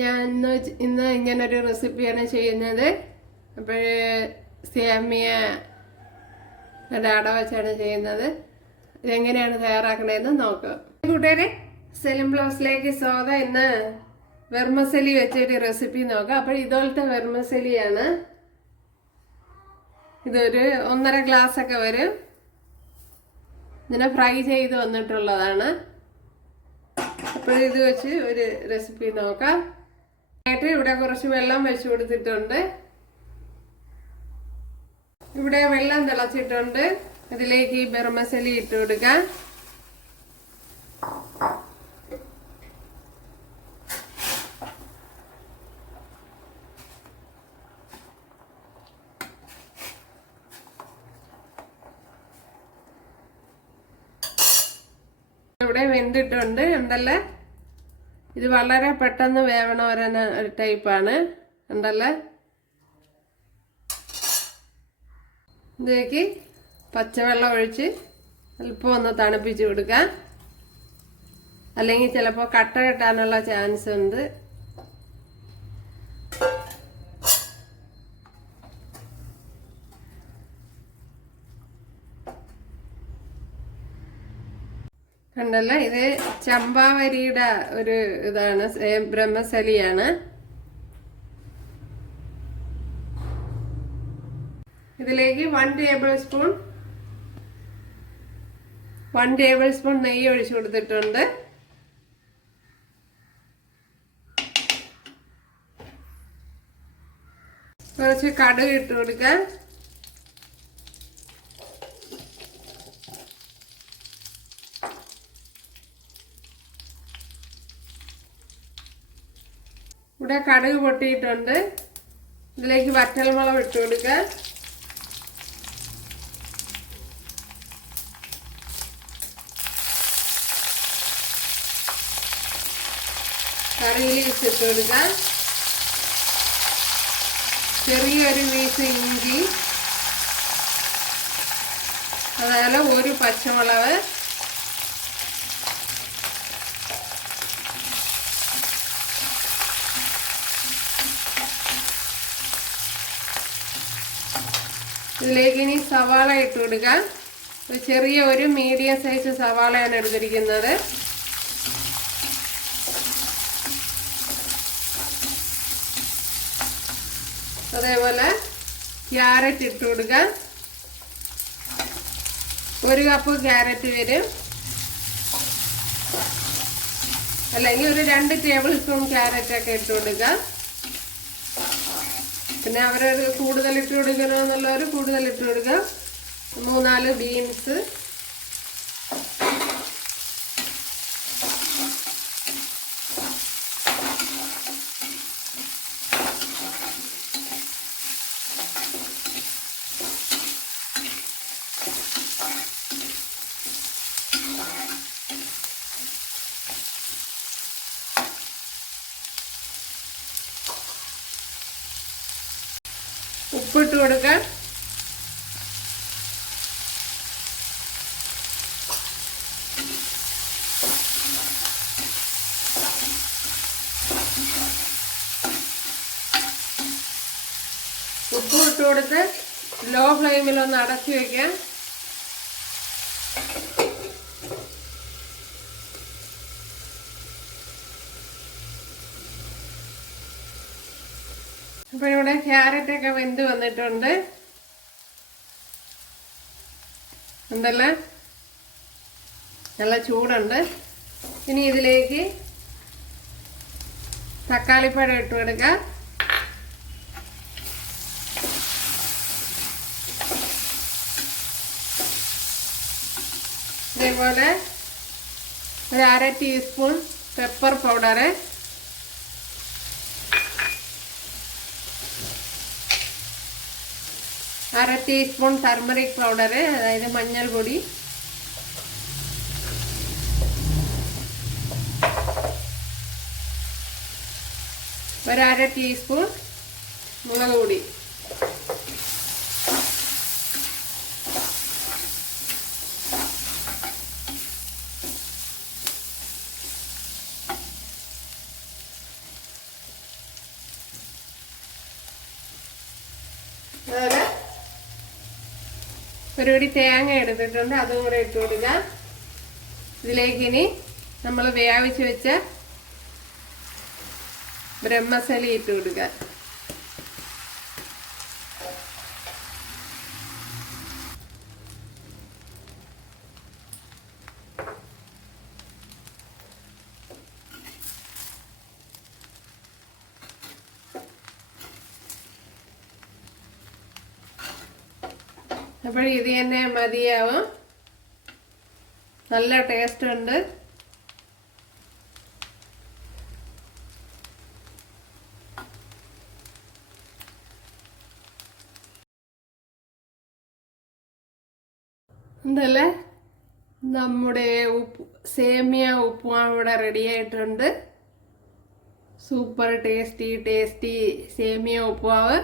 ഞാൻ ഇന്ന് ഇങ്ങനൊരു റെസിപ്പിയാണ് ചെയ്യുന്നത്. അപ്പോൾ സേമിയ അട വെച്ചാണ് ചെയ്യുന്നത്. ഇതെങ്ങനെയാണ് തയ്യാറാക്കണതെന്ന് നോക്കാം. കൂട്ടുകാരെ, സെലിം ബ്ലൗസിലേക്ക് സ്വാഗതം. ഇന്ന് വെർമസലി വെച്ചൊരു റെസിപ്പി നോക്കാം. അപ്പോൾ ഇതുപോലത്തെ വെർമസലിയാണ്. ഇതൊരു 1.5 ഗ്ലാസ് ഒക്കെ വരും. ഇതിനെ ഫ്രൈ ചെയ്ത് വന്നിട്ടുള്ളതാണ്. അപ്പോൾ ഇത് വെച്ച് ഒരു റെസിപ്പി നോക്കാം. ഇവിടെ കുറച്ച് വെള്ളം വെച്ച് കൊടുത്തിട്ടുണ്ട്. ഇവിടെ വെള്ളം തിളച്ചിട്ടുണ്ട്. അതിലേക്ക് ഈ വെർമസലി ഇട്ട് കൊടുക്കാം. ഇവിടെ വെന്തിട്ടുണ്ട്. ഉണ്ടല്ലേ, ഇത് വളരെ പെട്ടെന്ന് വേവണ ഒരു ടൈപ്പാണ്. ഉണ്ടല്ലേ, ഇതിലേക്ക് പച്ചവെള്ളം ഒഴിച്ച് അല്പം ഒന്ന് തണുപ്പിച്ച് കൊടുക്കാം. അല്ലെങ്കിൽ ചിലപ്പോൾ കട്ട കെട്ടാനുള്ള ചാൻസ് ഉണ്ട്. കണ്ടല്ല, ഇത് ചമ്പാവരിയുടെ ഒരു ഇതാണ്, ബ്രഹ്മസലിയാണ്. ഇതിലേക്ക് 1 ടേബിൾ സ്പൂൺ നെയ്യ് ഒഴിച്ചു കൊടുത്തിട്ടുണ്ട്. കുറച്ച് കടുക് ഇട്ട് കൊടുക്കാം. ഇവിടെ കടുക് പൊട്ടിയിട്ടുണ്ട്. ഇതിലേക്ക് വറ്റൽമുളക് ഇട്ട് കൊടുക്കാം. കറി ലീവ്സ് ഇട്ട് കൊടുക്കാം. ചെറിയൊരു പീസ് ഇഞ്ചി, അതുപോലെ ഒരു പച്ചമുളക്, ഇതിലേക്ക് ഇനി സവാള ഇട്ട് കൊടുക്കാം. ചെറിയ ഒരു മീഡിയം സൈസ് സവാളയാണ് എടുത്തിരിക്കുന്നത്. അതേപോലെ ക്യാരറ്റ് ഇട്ട് കൊടുക്കാം. 1 കപ്പ് ക്യാരറ്റ് വരും. അല്ലെങ്കിൽ ഒരു 2 ടേബിൾ സ്പൂൺ ക്യാരറ്റ് ഒക്കെ ഇട്ട് കൊടുക്കാം. പിന്നെ അവരൊരു കൂടുതൽ ഇട്ട് കൊടുക്കണമെന്നുള്ളവർ കൂടുതൽ ഇട്ട് കൊടുക്കാം. 3-4 ബീൻസ്, ഉപ്പിട്ട് കൊടുക്കാം. ഉപ്പ് ഇട്ട് കൊടുത്ത് ലോ ഫ്ലെയിമിൽ ഒന്ന് അടച്ചു വെക്കാം. അപ്പോൾ ഇവിടെ ക്യാരറ്റൊക്കെ വെന്ത് വന്നിട്ടുണ്ട്. ഉണ്ടല്ലേ, നല്ല ചൂടുണ്ട്. ഇനി ഇതിലേക്ക് തക്കാളിപ്പഴം ഇട്ട് കൊടുക്കാം. ഇതേപോലെ ഒരു 1/2 ടീസ്പൂൺ പെപ്പർ പൗഡർ, അര ടീസ്പൂൺ ടർമറിക് പൗഡർ, അതായത് മഞ്ഞൾപ്പൊടി, ഒരു 1/2 ടീസ്പൂൺ മുളക് പൊടി, ഒരു പിടി തേങ്ങ എടുത്തിട്ടുണ്ട്, അതും കൂടെ ഇട്ട് കൊടുക്കാം. ഇതിലേക്ക് ഇനി നമ്മൾ വേവിച്ച് വെച്ച ബ്രഹ്മസലി ഇട്ട് കൊടുക്കാം. അപ്പോൾ ഇത് തന്നെ മതിയാവും. നല്ല ടേസ്റ്റ് ഉണ്ട്. എന്തല്ലേ നമ്മുടെ സേമിയ ഉപ്പുമാവ് ഇവിടെ റെഡി ആയിട്ടുണ്ട്. സൂപ്പർ ടേസ്റ്റി സേമിയ ഉപ്പുമാവ്.